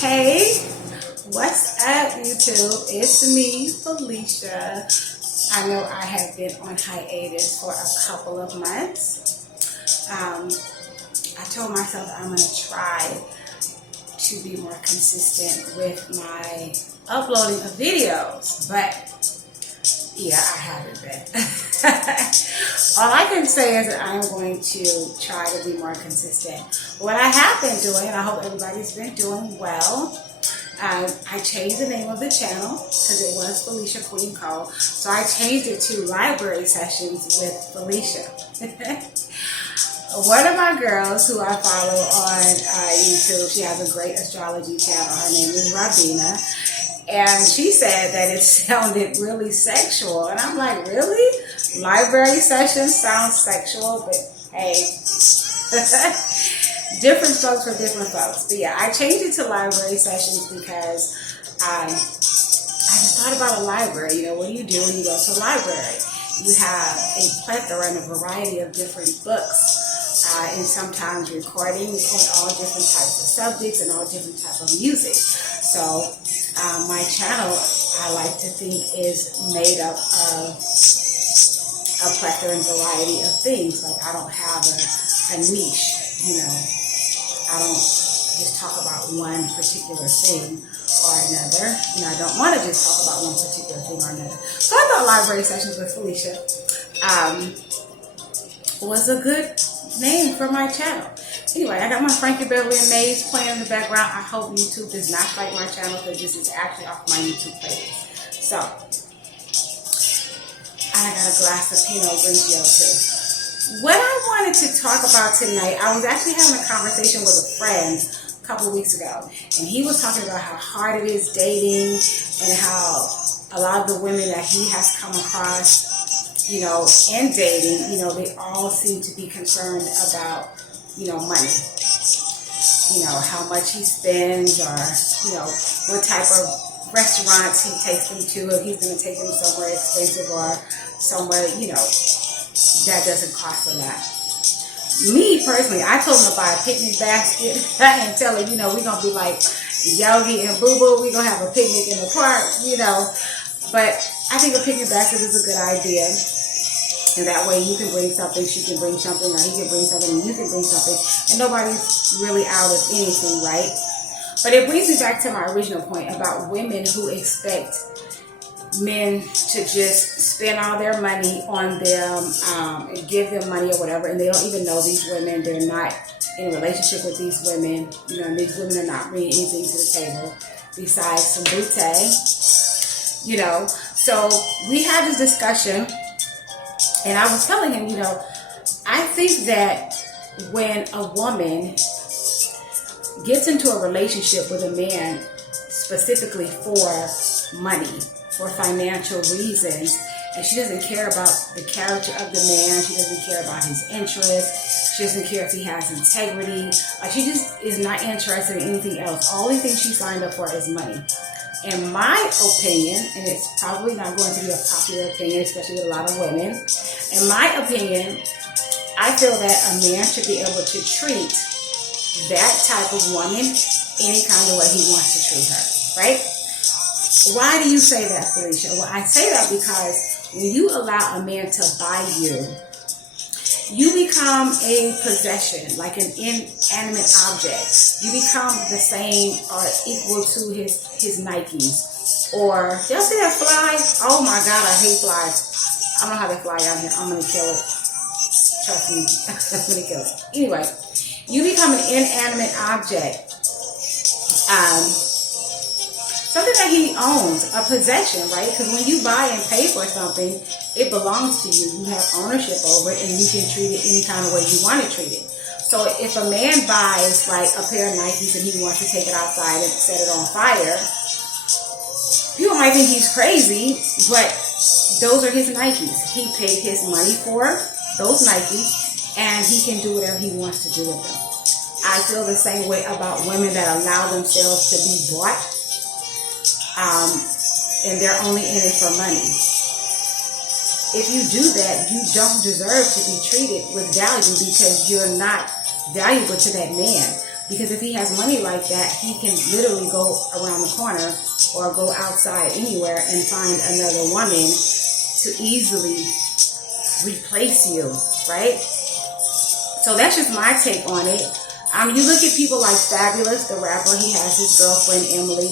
Hey, what's up, YouTube? It's me, Felicia. I know I have been on hiatus for a couple of months. I told myself I'm going to try to be more consistent with my uploading of videos, but yeah, I haven't been. All I can say is that I'm going to try to be more consistent. What I have been doing, and I hope everybody's been doing well, I changed the name of the channel because it was Felicia Queen Co. So I changed it to Library Sessions with Felicia. One of my girls who I follow on YouTube, she has a great astrology channel. Her name is Rabina. And she said that it sounded really sexual. And I'm like, really? Library Sessions sounds sexual, but hey, different strokes for different folks. But yeah, I changed it to Library Sessions because I just thought about a library. You know, what do you do when you go to a library? You have a plethora and a variety of different books. And sometimes recordings on all different types of subjects and all different types of music. So my channel, I like to think, is made up of a plethora and variety of things. Like, I don't have a niche, you know. I don't just talk about one particular thing or another. You know, I don't want to just talk about one particular thing or another. So I thought Library Sessions with Felicia was a good name for my channel. Anyway, I got my Frankie Beverly and Maze playing in the background. I hope YouTube does not fight my channel because this is actually off my YouTube playlist. So, I got a glass of Pinot Grigio too. What I wanted to talk about tonight, I was actually having a conversation with a friend a couple of weeks ago, and he was talking about how hard it is dating and how a lot of the women that he has come across, you know, in dating, you know, they all seem to be concerned about, you know, money. You know, how much he spends, or, you know, what type of restaurants he takes them to, if he's going to take them somewhere expensive or somewhere, you know, that doesn't cost a lot. Me, personally, I told him to buy a picnic basket and tell him, you know, we're going to be like Yogi and Boo Boo. We're going to have a picnic in the park, you know. But I think a picnic basket is a good idea. And that way you can bring something, she can bring something, or he can bring something, and you can bring something. And nobody's really out of anything, right? But it brings me back to my original point about women who expect men to just spend all their money on them and give them money or whatever. And they don't even know these women. They're not in a relationship with these women. You know, and these women are not bringing anything to the table besides some booty. You know, so we had this discussion. And I was telling him, you know, I think that when a woman gets into a relationship with a man specifically for money, for financial reasons, and she doesn't care about the character of the man, she doesn't care about his interests, she doesn't care if he has integrity, like, she just is not interested in anything else. All the things she signed up for is money. In my opinion, and it's probably not going to be a popular opinion, especially with a lot of women, in my opinion, I feel that a man should be able to treat that type of woman any kind of way he wants to treat her, right? Why do you say that, Felicia? Well, I say that because when you allow a man to buy you, you become a possession, like an inanimate object. You become the same or equal to his Nikes. Or, y'all see that fly? Oh my God, I hate flies. I don't know how they fly out here. I'm going to kill it. Trust me, I'm going to kill it. Anyway, you become an inanimate object. Something that he owns, a possession, right? Because when you buy and pay for something, it belongs to you. You have ownership over it, and you can treat it any kind of way you want to treat it. So if a man buys like a pair of Nikes and he wants to take it outside and set it on fire, people might think he's crazy, but those are his Nikes. He paid his money for those Nikes, and he can do whatever he wants to do with them. I feel the same way about women that allow themselves to be bought, and they're only in it for money. If you do that, you don't deserve to be treated with value because you're not valuable to that man. Because if he has money like that, he can literally go around the corner or go outside anywhere and find another woman to easily replace you, right? So that's just my take on it. You look at people like Fabulous, the rapper. He has his girlfriend, Emily.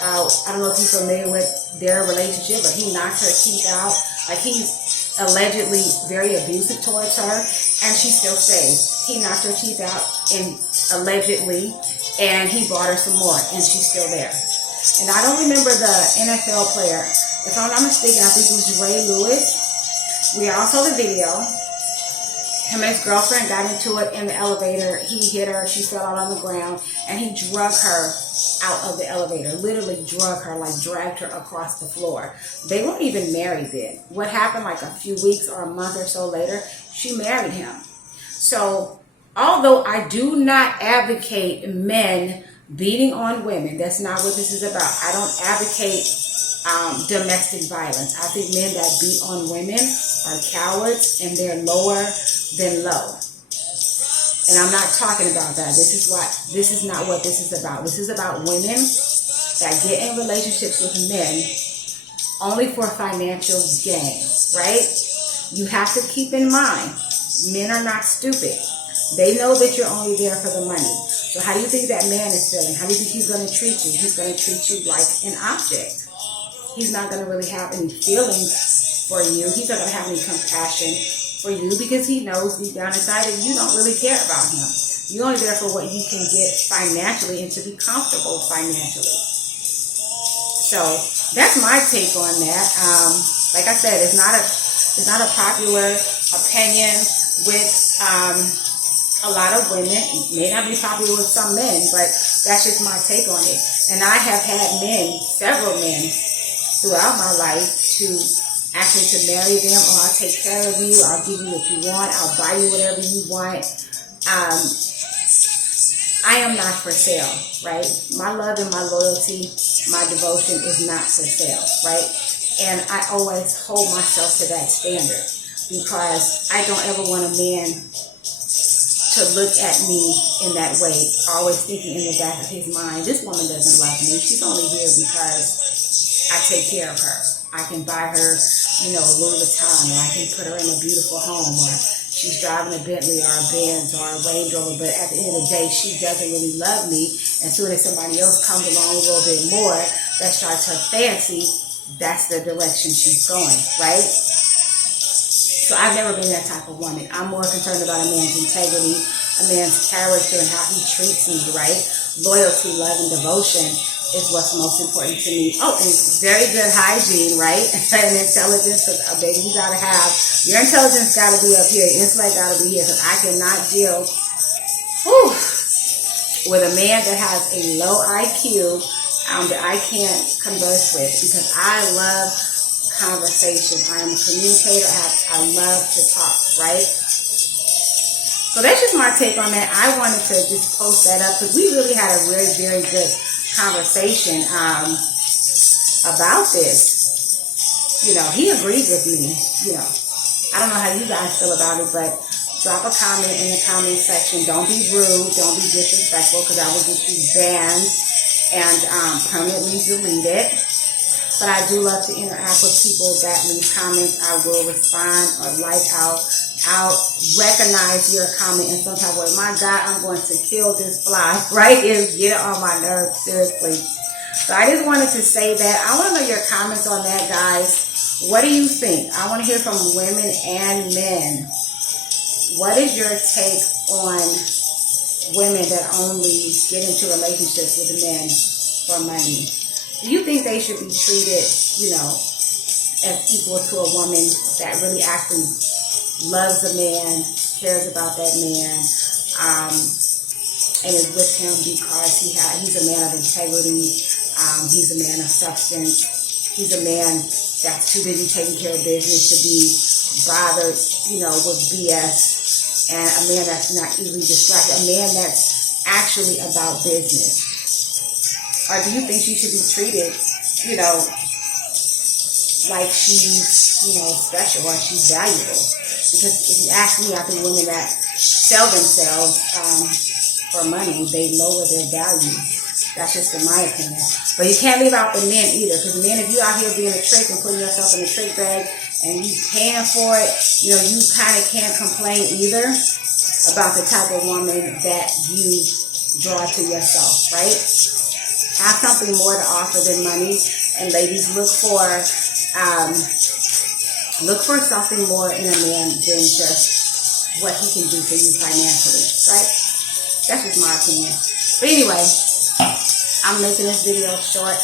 I don't know if you're familiar with their relationship, but he knocked her teeth out. Like, he's allegedly very abusive towards her, and she still stays. He knocked her teeth out, and allegedly, and he bought her some more, and she's still there. And I don't remember the NFL player. If I'm not mistaken, I think it was Ray Lewis. We all saw the video. Him and his girlfriend got into it in the elevator. He hit her. She fell out on the ground, and he drug her out of the elevator. Literally drug her, like dragged her across the floor. They weren't even married then. What happened like a few weeks or a month or so later, she married him. So although I do not advocate men beating on women, that's not what this is about. I don't advocate domestic violence. I think men that beat on women are cowards, and they're lower than low. And I'm not talking about that. This is not what this is about. This is about women that get in relationships with men only for financial gain, right? You have to keep in mind, men are not stupid. They know that you're only there for the money. So how do you think that man is feeling? How do you think he's going to treat you? He's going to treat you like an object. He's not going to really have any feelings for you. He's not going to have any compassion for you, because he knows deep down inside that you don't really care about him. You're only there for what you can get financially and to be comfortable financially. So that's my take on that. Like I said, it's not a popular opinion with a lot of women. It may not be popular with some men, but that's just my take on it. And I have had several men throughout my life to ask me to marry them, or I'll take care of you, I'll give you what you want, I'll buy you whatever you want. I am not for sale, right? My love and my loyalty, my devotion is not for sale, right? And I always hold myself to that standard, because I don't ever want a man to look at me in that way, always thinking in the back of his mind, this woman doesn't love me. She's only here because I take care of her. I can buy her, Louis Vuitton, or I can put her in a beautiful home, or she's driving a Bentley or a Benz or a Range Rover, but at the end of the day, she doesn't really love me. And soon as somebody else comes along a little bit more that strikes her fancy, that's the direction she's going, right? So I've never been that type of woman. I'm more concerned about a man's integrity, a man's character, and how he treats me, right? Loyalty, love, and devotion is what's most important to me. Oh, and very good hygiene, right? And intelligence, because baby, you gotta have, your intelligence gotta be up here, your intellect gotta be here, because I cannot deal with a man that has a low IQ that I can't converse with, because I love conversation. I am a communicator. I love to talk, right? So that's just my take on that. I wanted to just post that up because we really had a very, very good conversation about this. He agreed with me. I don't know how you guys feel about it, but drop a comment in the comment section. Don't be rude. Don't be disrespectful, because I will get you banned and permanently deleted. But I do love to interact with people that leave comments. I will respond or I'll recognize your comment in some type of way. My God, I'm going to kill this fly right here. Get it on my nerves, seriously. So I just wanted to say that. I want to know your comments on that, guys. What do you think? I want to hear from women and men. What is your take on women that only get into relationships with men for money? Do you think they should be treated, as equal to a woman that really actually loves a man, cares about that man, and is with him because he's a man of integrity, he's a man of substance, he's a man that's too busy taking care of business to be bothered, with BS, and a man that's not easily distracted, a man that's actually about business? Or do you think she should be treated, like she's, special or she's valuable? Because if you ask me, I think women that sell themselves for money, they lower their value. That's just in my opinion. But you can't leave out the men either, because men, if you out here being a trick and putting yourself in a trick bag and you paying for it, you know, you kind of can't complain either about the type of woman that you draw to yourself, right? Have something more to offer than money, and ladies, look for something more in a man than just what he can do for you financially, right? That's just my opinion. But anyway, I'm making this video short.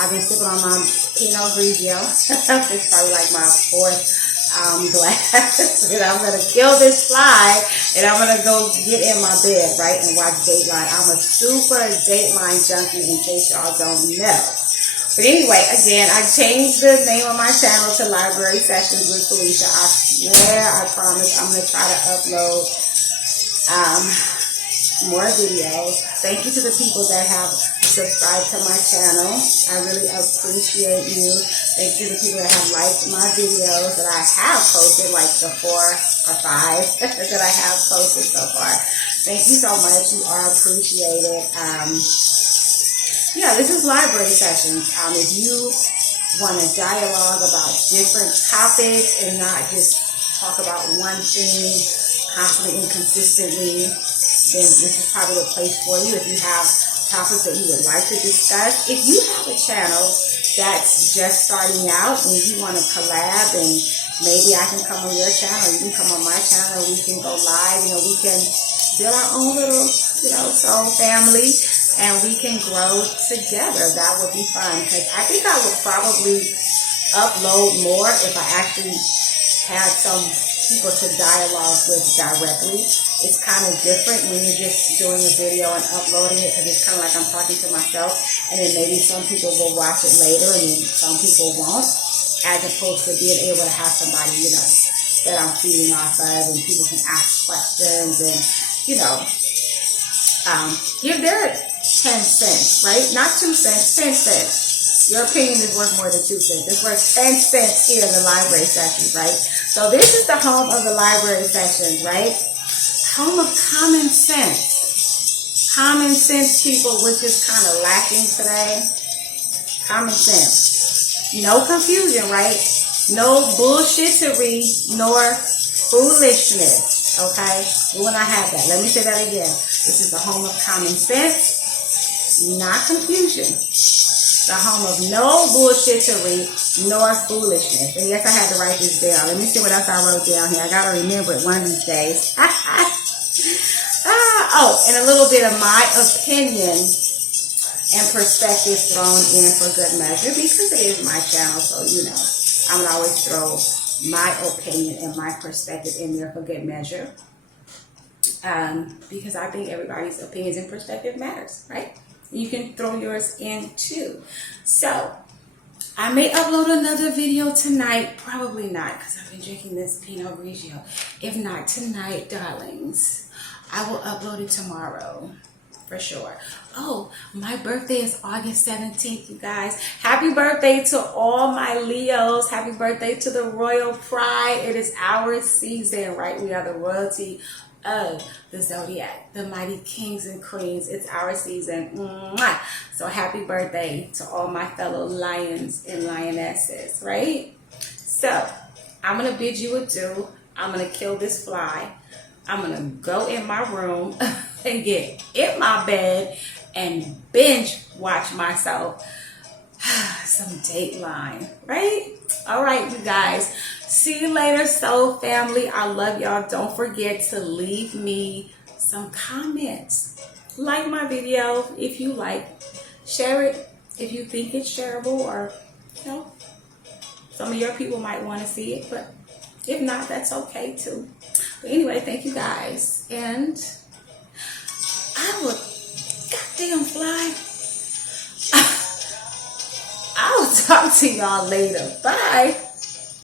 I've been sipping on my Pinot Grigio. It's probably like my fourth glass. And I'm going to kill this fly, and I'm going to go get in my bed, right, and watch Dateline. I'm a super Dateline junkie, in case y'all don't know. But anyway, again, I changed the name of my channel to Library Sessions with Felicia. I swear, I promise, I'm going to try to upload more videos. Thank you to the people that have subscribed to my channel. I really appreciate you. Thank you to the people that have liked my videos that I have posted, like the 4 or 5 that I have posted so far. Thank you so much. You are appreciated. Yeah, this is Library Sessions. If you want to dialogue about different topics and not just talk about one thing constantly and consistently, then this is probably the place for you. If you have topics that you would like to discuss, if you have a channel that's just starting out and you want to collab, and maybe I can come on your channel, you can come on my channel, we can go live, you know, we can build our own little, you know, soul family, and we can grow together. That would be fun, because I think I would probably upload more if I actually had some people to dialogue with directly. It's kind of different when you're just doing a video and uploading it, because it's kind of like I'm talking to myself, and then maybe some people will watch it later and then some people won't, as opposed to being able to have somebody, you know, that I'm feeding off of, and people can ask questions and, you know, give their 10 cents, right? Not 2 cents, 10 cents. Your opinion is worth more than 2 cents. It's worth 10 cents here in the Library Sessions, right? So this is the home of the Library Sessions, right? Home of common sense. Common sense, people, which is kind of lacking today. Common sense. No confusion, right? No bullshittery nor foolishness, okay? We will not have that. Let me say that again. This is the home of common sense, not confusion. The home of no bullshittery nor foolishness. And yes, I had to write this down. Let me see what else I wrote down here. I got to remember it one of these days. And a little bit of my opinion and perspective thrown in for good measure, because it is my channel. So, you know, I'm going to always throw my opinion and my perspective in there for good measure. Because I think everybody's opinions and perspective matters, right? You can throw yours in too. So, I may upload another video tonight. Probably not, because I've been drinking this Pinot Grigio. If not tonight, darlings, I will upload it tomorrow. For sure. Oh, my birthday is August 17th, you guys. Happy birthday to all my Leos. Happy birthday to the Royal Pride. It is our season, right? We are the royalty of the Zodiac, the mighty kings and queens. It's our season. Mwah. So happy birthday to all my fellow lions and lionesses, right? So I'm going to bid you adieu. I'm going to kill this fly. I'm going to go in my room and get in my bed and binge watch myself some Dateline, right? All right, you guys. See you later, soul family. I love y'all. Don't forget to leave me some comments. Like my video if you like. Share it if you think it's shareable, or, you know, some of your people might want to see it, but if not, that's okay too. But anyway, thank you guys. And I will, goddamn fly. I will talk to y'all later. Bye.